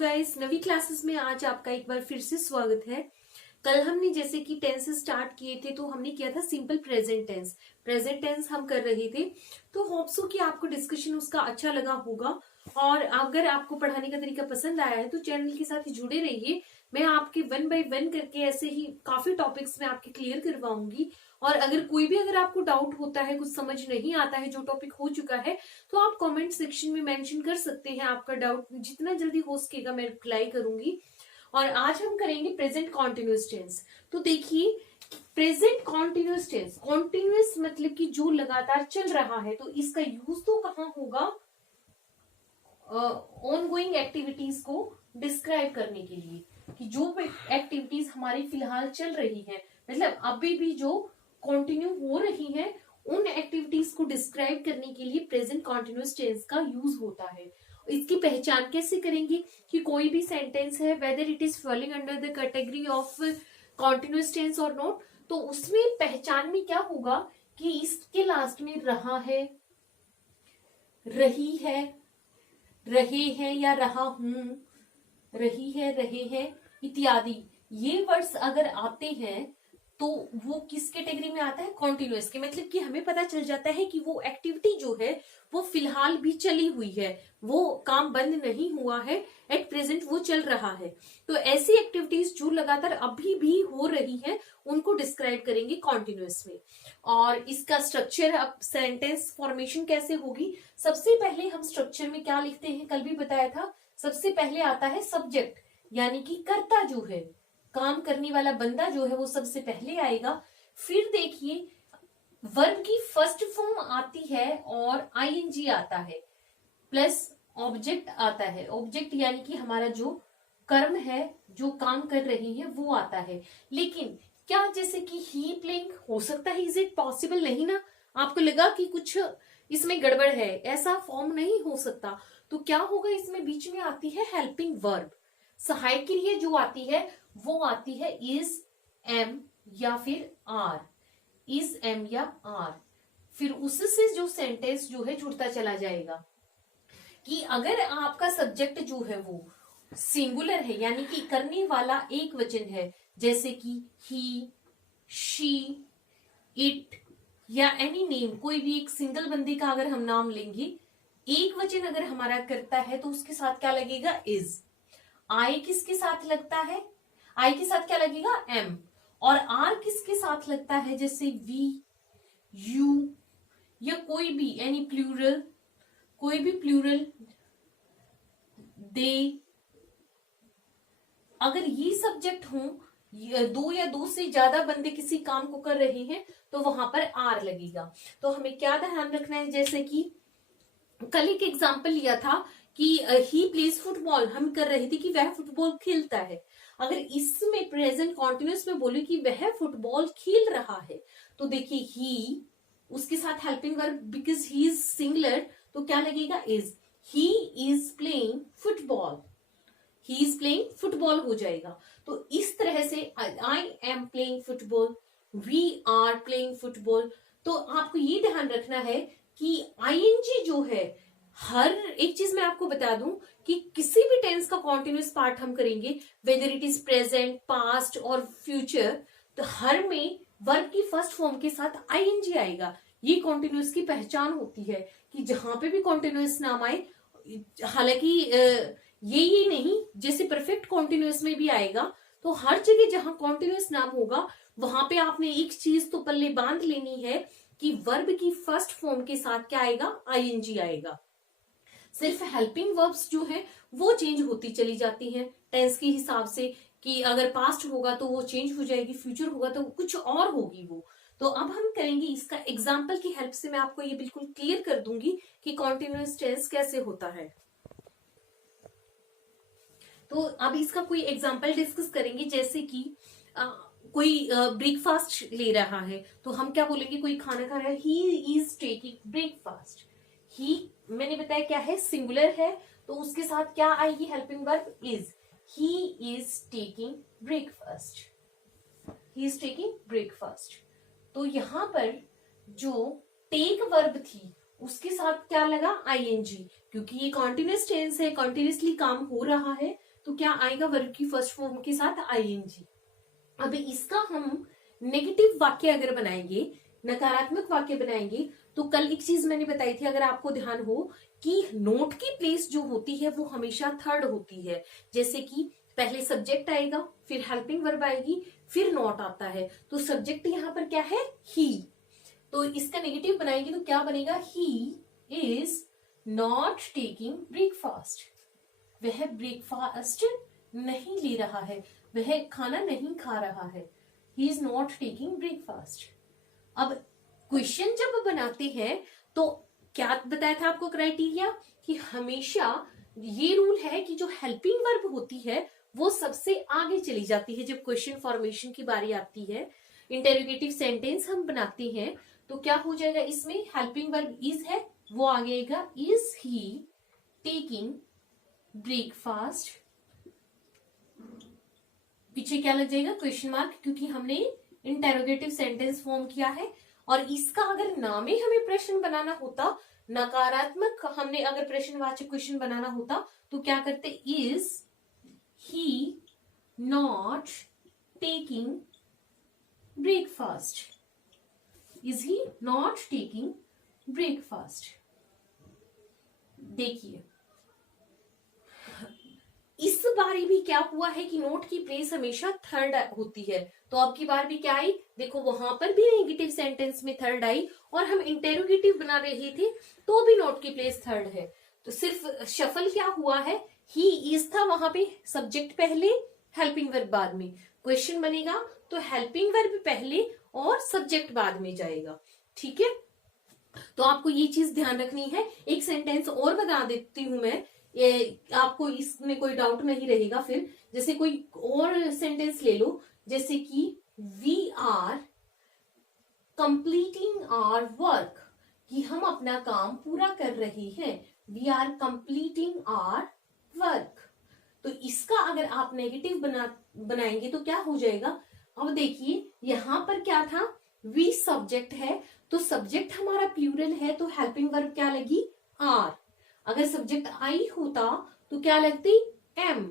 Guys, नवी classes में आज आपका एक बार फिर से स्वागत है। कल हमने जैसे कि टेंस स्टार्ट किए थे तो हमने किया था सिंपल प्रेजेंट टेंस हम कर रहे थे। तो होप सो कि आपको डिस्कशन उसका अच्छा लगा होगा। और अगर आपको पढ़ाने का तरीका पसंद आया है तो चैनल के साथ जुड़े रहिए। मैं आपके 1 बाय 1 करके ऐसे ही काफी टॉपिक्स में आपके क्लियर करवाऊंगी। और अगर आपको डाउट होता है, कुछ समझ नहीं आता है, जो टॉपिक हो चुका है, तो आप कमेंट सेक्शन में मेंशन कर सकते हैं। आपका डाउट जितना जल्दी हो सकेगा मैं रिप्लाई करूंगी। और आज हम करेंगे प्रेजेंट कॉन्टिन्यूअस टेंस। तो देखिए, प्रेजेंट कॉन्टिन्यूअस टेंस, कॉन्टिन्यूअस मतलब कि जो लगातार चल रहा है, तो इसका यूज तो कहाँ होगा? ऑनगोइंग एक्टिविटीज को डिस्क्राइब करने के लिए, कि जो एक्टिविटीज हमारी फिलहाल चल रही है, मतलब अभी भी जो कंटिन्यू हो रही है, उन एक्टिविटीज को डिस्क्राइब करने के लिए प्रेजेंट कॉन्टिन्यूअस टेंस का यूज होता है। इसकी पहचान कैसे करेंगे? कि कोई भी सेंटेंस है, whether it is falling under the category of continuous tense और नॉट, तो उसमें पहचान में क्या होगा कि इसके लास्ट में रहा है, रही है, रहे हैं या रहा हूं, रही है, रहे हैं इत्यादि, ये वर्ड्स अगर आते हैं तो वो किस कैटेगरी में आता है? कॉन्टिन्यूअस के। मतलब कि हमें पता चल जाता है कि वो एक्टिविटी जो है वो फिलहाल भी चली हुई है, वो काम बंद नहीं हुआ है, एट प्रेजेंट वो चल रहा है। तो ऐसी एक्टिविटीज जो लगातार अभी भी हो रही है, उनको डिस्क्राइब करेंगे कॉन्टिन्यूअस में। और इसका स्ट्रक्चर, अब सेंटेंस फॉर्मेशन कैसे होगी? सबसे पहले हम स्ट्रक्चर में क्या लिखते हैं, कल भी बताया था। सबसे पहले आता है सब्जेक्ट, यानी कि कर्ता जो है, काम करने वाला बंदा जो है, वो सबसे पहले आएगा। फिर देखिए, वर्ब की फर्स्ट फॉर्म आती है और आईएनजी आता है, प्लस ऑब्जेक्ट आता है। ऑब्जेक्ट यानी कि हमारा जो कर्म है, जो काम कर रही है, वो आता है। लेकिन क्या जैसे कि ही प्लेइंग हो सकता है? Is it possible? नहीं ना। आपको लगा कि कुछ इसमें गड़बड़ है, ऐसा फॉर्म नहीं हो सकता। तो क्या होगा? इसमें बीच में आती है हेल्पिंग वर्ब, सहायक क्रिया जो आती है वो आती है इज, एम या फिर आर, इज, एम या आर। फिर उससे जो सेंटेंस जो है जुड़ता चला जाएगा। कि अगर आपका सब्जेक्ट जो है वो सिंगुलर है, यानी कि करने वाला एक वचन है, जैसे कि ही, शी, इट या एनी नेम, कोई भी एक सिंगल बंदे का अगर हम नाम लेंगे, एक वचन अगर हमारा करता है तो उसके साथ क्या लगेगा? इज। आई किसके साथ लगता है? आई के साथ क्या लगेगा? एम। और आर किसके साथ लगता है? जैसे वी, यू या कोई भी एनी प्लूरल, कोई भी प्लूरल, दे। अगर ये सब्जेक्ट हो, दो या दो से ज्यादा बंदे किसी काम को कर रहे हैं, तो वहां पर आर लगेगा। तो हमें क्या ध्यान रखना है? जैसे कि कल एक एग्जाम्पल लिया था कि ही प्लेज फुटबॉल, हम कर रहे थे कि वह फुटबॉल खेलता है। अगर इसमें प्रेजेंट कॉन्टिन्यूअस में बोले कि वह फुटबॉल खेल रहा है, तो देखिए ही, उसके साथ helping verb, because he is singular, तो क्या लगेगा? Is. He is playing football, he is playing football हो जाएगा। तो इस तरह से I am playing football, we are playing football. तो आपको ये ध्यान रखना है कि आईएनजी जो है, हर एक चीज मैं आपको बता दूं कि किसी भी टेंस का कॉन्टिन्यूअस पार्ट हम करेंगे, weather it is present, past और फ्यूचर, तो हर में वर्ब की फर्स्ट फॉर्म के साथ आईएनजी आएगा। ये कॉन्टिन्यूअस की पहचान होती है कि जहां पे भी कॉन्टिन्यूअस नाम आए, हालांकि ये नहीं, जैसे परफेक्ट कॉन्टिन्यूअस में भी आएगा, तो हर जगह जहां कॉन्टिन्यूअस नाम होगा वहां पे आपने एक चीज तो पल्ले बांध लेनी है कि वर्ब की फर्स्ट फॉर्म के साथ क्या आएगा? आईएनजी आएगा। सिर्फ हेल्पिंग वर्ब्स जो है वो चेंज होती चली जाती हैं टेंस के हिसाब से, कि अगर पास्ट होगा तो वो चेंज हो जाएगी, फ्यूचर होगा तो कुछ और होगी वो। तो अब हम करेंगे इसका एग्जाम्पल की हेल्प से, मैं आपको ये बिल्कुल क्लियर कर दूंगी कि कॉन्टिन्यूअस टेंस कैसे होता है। तो अब इसका कोई एग्जाम्पल डिस्कस करेंगे। जैसे कि कोई ब्रेकफास्ट ले रहा है, तो हम क्या बोलेंगे? कोई खाना खा रहा है, ही इज टेकिंग ब्रेकफास्ट। ही मैंने बताया क्या है? सिंगुलर है, तो उसके साथ क्या आएगी? Helping verb is. He is taking breakfast, he is taking breakfast. तो यहां पर जो टेक वर्ब थी उसके साथ क्या लगा? आईएनजी, क्योंकि ये कॉन्टिन्यूअस टेंस है, कॉन्टिन्यूअसली काम हो रहा है, तो क्या आएगा वर्ब की फर्स्ट फॉर्म के साथ आईएनजी। अब इसका हम नेगेटिव वाक्य अगर बनाएंगे, नकारात्मक वाक्य बनाएंगे, तो कल एक चीज मैंने बताई थी, अगर आपको ध्यान हो, कि नोट की प्लेस जो होती है वो हमेशा थर्ड होती है। जैसे कि पहले सब्जेक्ट आएगा, फिर हेल्पिंग वर्ब आएगी, फिर नॉट आता है। तो सब्जेक्ट यहाँ पर क्या है, ही। तो इसका नेगेटिव बनाएंगे तो क्या बनेगा, he is not taking breakfast. वह ब्रेकफास्ट नहीं ले रहा है, वह खाना नहीं खा रहा है। He is not taking breakfast. अब क्वेश्चन जब बनाते हैं तो क्या बताया था आपको क्राइटेरिया, कि हमेशा ये रूल है कि जो हेल्पिंग वर्ब होती है वो सबसे आगे चली जाती है जब क्वेश्चन फॉर्मेशन की बारी आती है। इंटेरोगेटिव सेंटेंस हम बनाते हैं तो क्या हो जाएगा, इसमें हेल्पिंग वर्ब इज है, वो आगे आएगा, इज ही टेकिंग ब्रेकफास्ट। पीछे क्या लग जाएगा, क्वेश्चन मार्क, क्योंकि हमने इंटेरोगेटिव सेंटेंस फॉर्म किया है। और इसका अगर नाम ही हमें प्रश्न बनाना होता, नकारात्मक हमने अगर प्रश्नवाचक क्वेश्चन बनाना होता, तो क्या करते, is he not taking breakfast. Is he not taking breakfast. देखिए इस बारी भी क्या हुआ है कि नोट की प्लेस हमेशा थर्ड होती है। तो अब की बार भी क्या आई, देखो वहां पर भी नेगेटिव सेंटेंस में थर्ड आई, और हम इंटेरोगेटिव बना रहे थे तो भी नोट की प्लेस थर्ड है। तो सिर्फ शफल क्या हुआ है, ही इज था वहां पे, सब्जेक्ट पहले, हेल्पिंग वर्ब बाद में। क्वेश्चन बनेगा तो हेल्पिंग वर्ब पहले और सब्जेक्ट बाद में जाएगा। ठीक है, तो आपको ये चीज ध्यान रखनी है। एक सेंटेंस और बता देती हूं मैं, आपको इसमें कोई डाउट नहीं रहेगा फिर। जैसे कोई और सेंटेंस ले लो, जैसे कि we are completing our work, कि हम अपना काम पूरा कर रहे हैं। We are completing our work. तो इसका अगर आप नेगेटिव बनाएंगे तो क्या हो जाएगा, अब देखिए यहां पर क्या था, वी सब्जेक्ट है, तो सब्जेक्ट हमारा प्लूरल है, तो हेल्पिंग वर्ब क्या लगी, आर। अगर सब्जेक्ट आई होता तो क्या लगती, एम।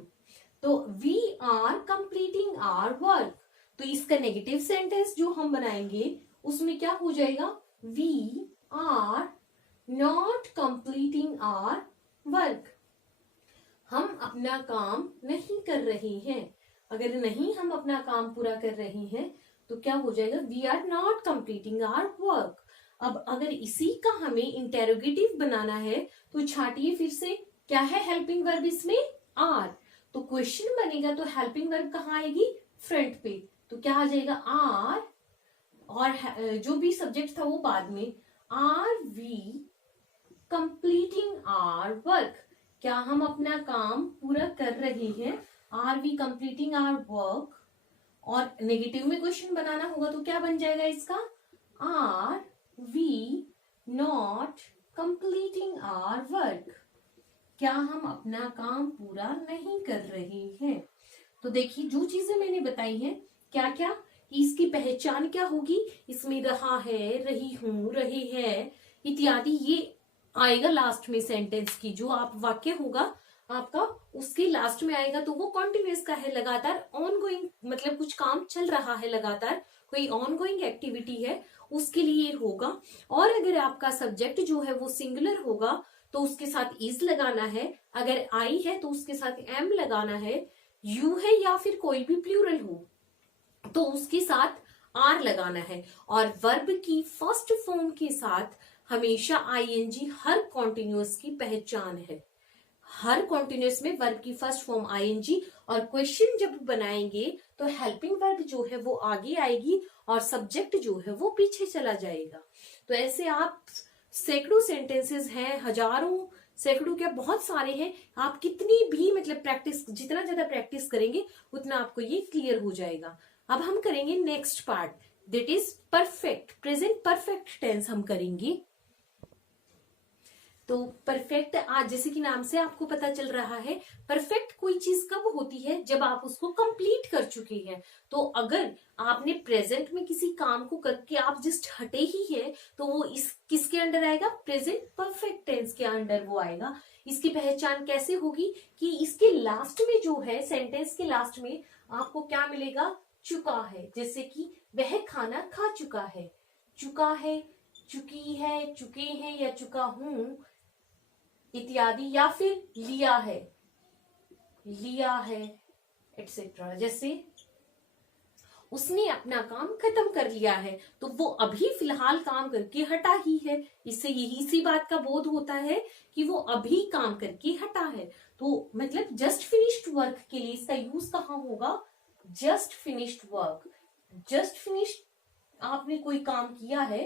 तो we are completing our work. तो इसका नेगेटिव सेंटेंस जो हम बनाएंगे उसमें क्या हो जाएगा, we are not completing our work. हम अपना काम नहीं कर रहे हैं। अगर नहीं हम अपना काम पूरा कर रहे हैं तो क्या हो जाएगा, we are not completing our work. अब अगर इसी का हमें इंटेरोगेटिव बनाना है तो छाटिए फिर से, क्या है हेल्पिंग वर्ब इसमें, आर। तो क्वेश्चन बनेगा तो हेल्पिंग वर्ब कहाँ आएगी, फ्रंट पे। तो क्या आ जाएगा, आर, और जो भी सब्जेक्ट था वो बाद में, are we completing our work. क्या हम अपना काम पूरा कर रहे हैं, are we completing our work. और नेगेटिव में क्वेश्चन बनाना होगा तो क्या बन जाएगा इसका, are we not completing our work. क्या हम अपना काम पूरा नहीं कर रहे हैं। तो देखिए जो चीजें मैंने बताई हैं, क्या क्या, कि इसकी पहचान क्या होगी, इसमें रहा है, रही हूं, रहे हैं इत्यादि, ये आएगा लास्ट में सेंटेंस की। जो आप वाक्य होगा आपका उसके लास्ट में आएगा तो वो कॉन्टिन्यूअस का है, लगातार ऑनगोइंग, मतलब कुछ काम चल रहा है, लगातार कोई ऑनगोइंग एक्टिविटी है उसके लिए होगा। और अगर आपका सब्जेक्ट जो है वो सिंगुलर होगा तो उसके साथ इज लगाना है, अगर आई है तो उसके साथ एम लगाना है, यू है या फिर कोई भी प्लूरल हो तो उसके साथ आर लगाना है। और वर्ब की फर्स्ट फॉर्म के साथ हमेशा आईएनजी हर कॉन्टिन्यूअस की पहचान है। हर कॉन्टिन्यूअस में वर्ब की फर्स्ट फॉर्म आईएनजी, और क्वेश्चन जब बनाएंगे तो हेल्पिंग वर्ब जो है वो आगे आएगी और सब्जेक्ट जो है वो पीछे चला जाएगा। तो ऐसे आप सैकड़ों सेंटेंसेस हैं, हजारों, सैकड़ों क्या, बहुत सारे हैं। आप कितनी भी मतलब प्रैक्टिस, जितना ज्यादा प्रैक्टिस करेंगे उतना आपको ये क्लियर हो जाएगा। अब हम करेंगे next part, that is perfect, present perfect tense हम करेंगे। तो परफेक्ट, आज जैसे कि नाम से आपको पता चल रहा है, परफेक्ट कोई चीज कब होती है, जब आप उसको कंप्लीट कर चुके हैं। तो अगर आपने प्रेजेंट में किसी काम को करके आप जस्ट हटे ही है तो वो इस किसके अंडर आएगा, प्रेजेंट परफेक्ट टेंस के अंडर वो आएगा। इसकी पहचान कैसे होगी कि इसके लास्ट में जो है, सेंटेंस के लास्ट में आपको क्या मिलेगा, चुका है। जैसे कि वह खाना खा चुका है, चुका है, चुकी है, चुके हैं या चुका हूं इत्यादि, या फिर लिया है, लिया है एटसेट्रा। जैसे उसने अपना काम खत्म कर लिया है, तो वो अभी फिलहाल काम करके हटा ही है। इससे यही इसी बात का बोध होता है कि वो अभी काम करके हटा है। तो मतलब जस्ट फिनिश्ड वर्क के लिए इसका यूज कहाँ होगा, just finished work. Just finished, आपने कोई काम किया है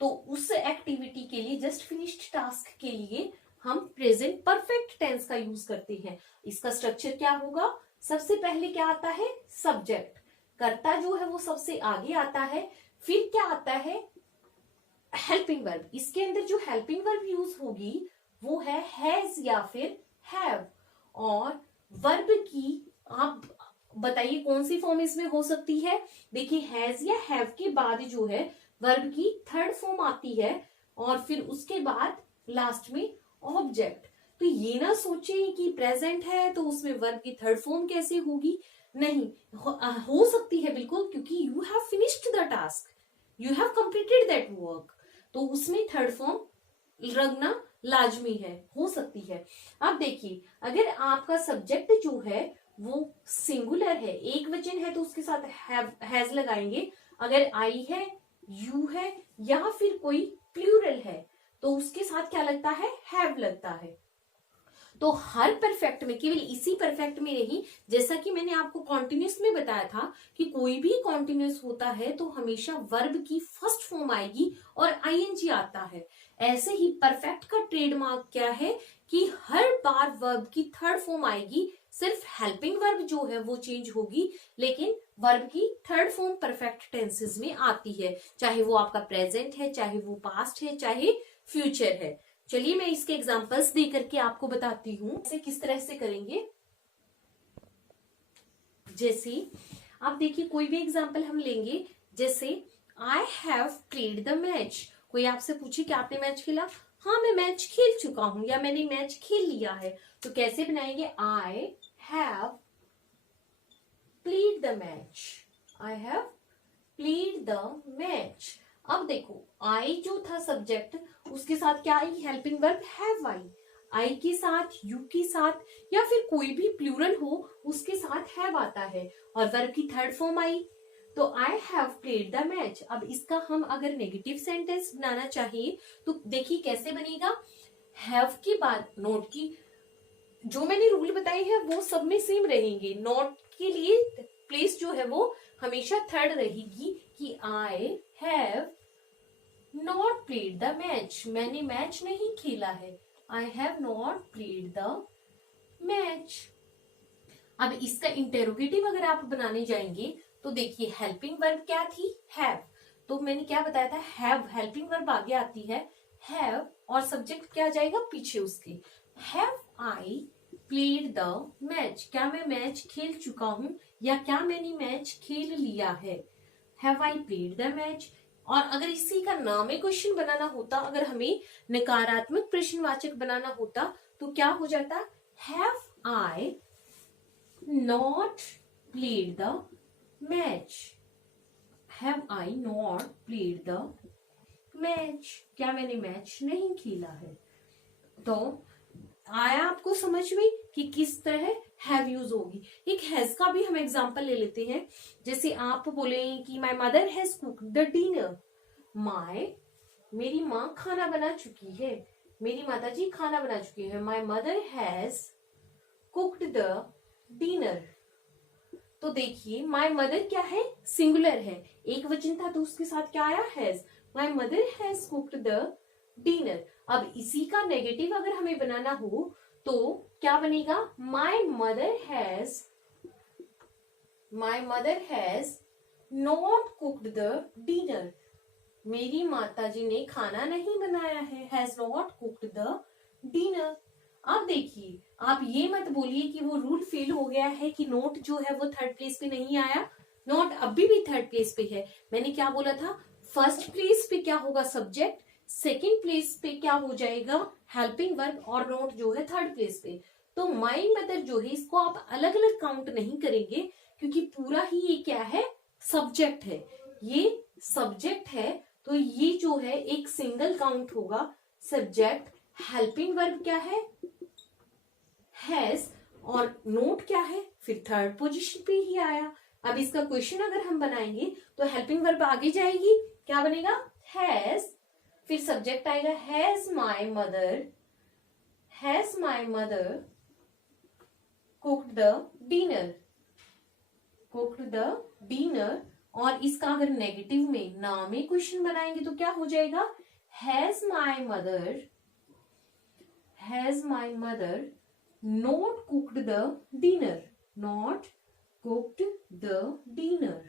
तो उस एक्टिविटी के लिए, जस्ट फिनिश्ड टास्क के लिए हम प्रेजेंट परफेक्ट टेंस का यूज करते हैं। इसका स्ट्रक्चर क्या होगा, सबसे पहले क्या आता है, सब्जेक्ट, कर्ता जो है वो सबसे आगे आता है, फिर क्या आता है, हेल्पिंग वर्ब। इसके अंदर जो हेल्पिंग वर्ब यूज होगी वो है हैज या फिर हैव। और वर्ब की आप बताइए कौन सी फॉर्म इसमें हो सकती है। देखिए हैज या हैव के बाद जो है वर्ब की थर्ड फॉर्म आती है, और फिर उसके बाद लास्ट में ऑब्जेक्ट। तो ये ना सोचे कि प्रेजेंट है तो उसमें वर्ब की थर्ड फॉर्म कैसे होगी, नहीं, हो सकती है बिल्कुल, क्योंकि you have finished the task, you have completed that work, तो उसमें थर्ड फॉर्म लगना लाजमी है, हो सकती है। अब देखिए अगर आपका सब्जेक्ट जो है वो सिंगुलर है, एक वचन है, तो उसके साथ हैज लगाएंगे। अगर आई है, यू है, या फिर कोई प्लूरल है तो उसके साथ क्या लगता है, हैव लगता है। तो हर परफेक्ट में, केवल इसी परफेक्ट में नहीं, जैसा कि मैंने आपको कॉन्टिन्यूस में बताया था कि कोई भी कॉन्टिन्यूस होता है तो हमेशा वर्ब की फर्स्ट फॉर्म आएगी और आईएनजी आता है। ऐसे ही परफेक्ट का ट्रेडमार्क क्या है कि हर बार वर्ब की थर्ड फॉर्म आएगी, सिर्फ हेल्पिंग वर्ब जो है वो चेंज होगी, लेकिन वर्ब की थर्ड फॉर्म परफेक्ट टेंसेस में आती है, चाहे वो आपका प्रेजेंट है, चाहे वो पास्ट है, चाहे फ्यूचर है। चलिए मैं इसके एग्जांपल्स दे करके आपको बताती हूँ इसे किस तरह से करेंगे। जैसे आप देखिए कोई भी एग्जांपल हम लेंगे, जैसे I have played the match. कोई आपसे पूछे कि आपने मैच खेला, हाँ मैं मैच खेल चुका हूं या मैंने मैच खेल लिया है, तो कैसे बनाएंगे, I have played the match, I have played the match. अब देखो आई जो था सब्जेक्ट, उसके साथ क्या आई, हेल्पिंग वर्ब हैव आई। आई के साथ, यू के साथ, या फिर कोई भी प्लूरल हो उसके साथ हैव आता है, और वर्ब की थर्ड फॉर्म आई, तो I have played the match. अब इसका हम अगर नेगेटिव सेंटेंस बनाना चाहिए तो देखिए कैसे बनेगा, हैव के बाद नोट की जो मैंने रूल बताए हैं वो सब में सेम रहेंगे। नोट के लिए प्लेस जो है वो हमेशा थर्ड रहेगी कि I have not played the match, मैंने मैच नहीं खेला है, I have not played the match. अब इसका इंटेरोगेटिव अगर आप बनाने जाएंगे तो देखिए हेल्पिंग वर्ब क्या थी, हैव, तो मैंने क्या बताया था, हैव हेल्पिंग वर्ब आगे आती है, हैव और सब्जेक्ट क्या जाएगा पीछे उसके, have I played the match, क्या मैं मैच खेल चुका हूं या क्या मैंने मैच खेल लिया है, have I played the match. और अगर इसी का नाम क्वेश्चन बनाना होता, अगर हमें नकारात्मक प्रश्नवाचक बनाना होता तो क्या हो जाता, have I not played the match, have I not played the match, क्या मैंने मैच नहीं खेला है। तो आया आपको समझ में कि किस तरह हैव यूज होगी। एक हैज का भी हम एग्जांपल ले लेते हैं, जैसे आप बोले कि my mother has cooked the dinner, मेरी माँ खाना बना चुकी है, मेरी माताजी खाना बना चुकी है, my mother has cooked the dinner. तो देखिए माय मदर क्या है, सिंगुलर है, एक वचन था तो उसके साथ क्या आया, has, my mother has cooked the dinner. अब इसी का नेगेटिव अगर हमें बनाना हो तो क्या बनेगा, my mother has not cooked the dinner, मेरी माताजी ने खाना नहीं बनाया है, has not cooked the dinner. अब देखिए आप ये मत बोलिए कि वो रूल फेल हो गया है कि नोट जो है वो थर्ड प्लेस पे नहीं आया, नोट अभी भी थर्ड प्लेस पे है। मैंने क्या बोला था, फर्स्ट प्लेस पे क्या होगा, सब्जेक्ट, सेकेंड प्लेस पे क्या हो जाएगा, हेल्पिंग वर्ब, और नॉट जो है थर्ड प्लेस पे। तो माई मदर जो है इसको आप अलग अलग काउंट नहीं करेंगे, क्योंकि पूरा ही ये क्या है, सब्जेक्ट है, ये सब्जेक्ट है, तो ये जो है एक सिंगल काउंट होगा सब्जेक्ट। हेल्पिंग वर्ब क्या है, हैज, और नोट क्या है, फिर थर्ड पोजीशन पे ही आया। अब इसका क्वेश्चन अगर हम बनाएंगे तो हेल्पिंग वर्ब आगे जाएगी, क्या बनेगा, हैज, फिर सब्जेक्ट आएगा has my mother cooked the dinner, और इसका अगर नेगेटिव में ना में क्वेश्चन बनाएंगे तो क्या हो जाएगा, has my mother not cooked the dinner.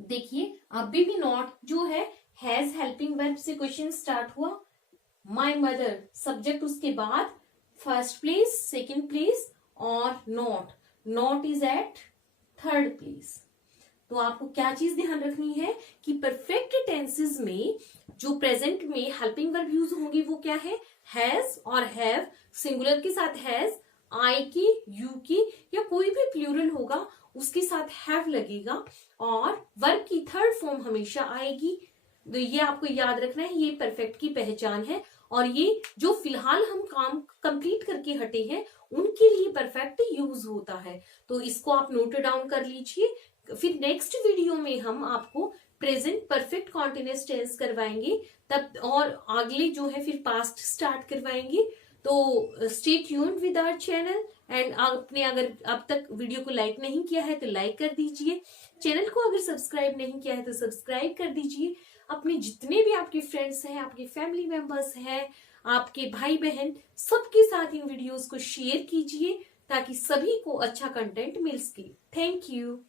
देखिए अभी भी नॉट जो है, हैज हेल्पिंग वर्ब से क्वेश्चन स्टार्ट हुआ, माई मदर सब्जेक्ट, उसके बाद फर्स्ट प्लेस, सेकेंड प्लेस, और not is at third place. तो आपको क्या चीज ध्यान रखनी है कि परफेक्ट टेंसेस में जो प्रेजेंट में हेल्पिंग वर्ब यूज होंगी वो क्या है, हैज और हैव, सिंगुलर के साथ हैज, आई की, यू की, या कोई भी प्लूरल होगा उसके साथ हैव लगेगा, और वर्ब की थर्ड फॉर्म हमेशा आएगी। तो ये आपको याद रखना है, ये परफेक्ट की पहचान है, और ये जो फिलहाल हम काम कंप्लीट करके हटे हैं उनके लिए परफेक्ट यूज होता है। तो इसको आप नोट डाउन कर लीजिए। फिर नेक्स्ट वीडियो में हम आपको प्रेजेंट परफेक्ट कॉन्टिन्यूअस टेंस करवाएंगे, तब और अगले जो है फिर पास्ट स्टार्ट करवाएंगे। तो stay tuned with our channel, and आपने अगर अब तक वीडियो को लाइक नहीं किया है तो लाइक कर दीजिए, चैनल को अगर सब्सक्राइब नहीं किया है तो सब्सक्राइब कर दीजिए। अपने जितने भी आपके फ्रेंड्स हैं, आपके फैमिली मेंबर्स हैं, आपके भाई बहन, सबके साथ इन वीडियोस को शेयर कीजिए ताकि सभी को अच्छा कंटेंट मिल सके। Thank you.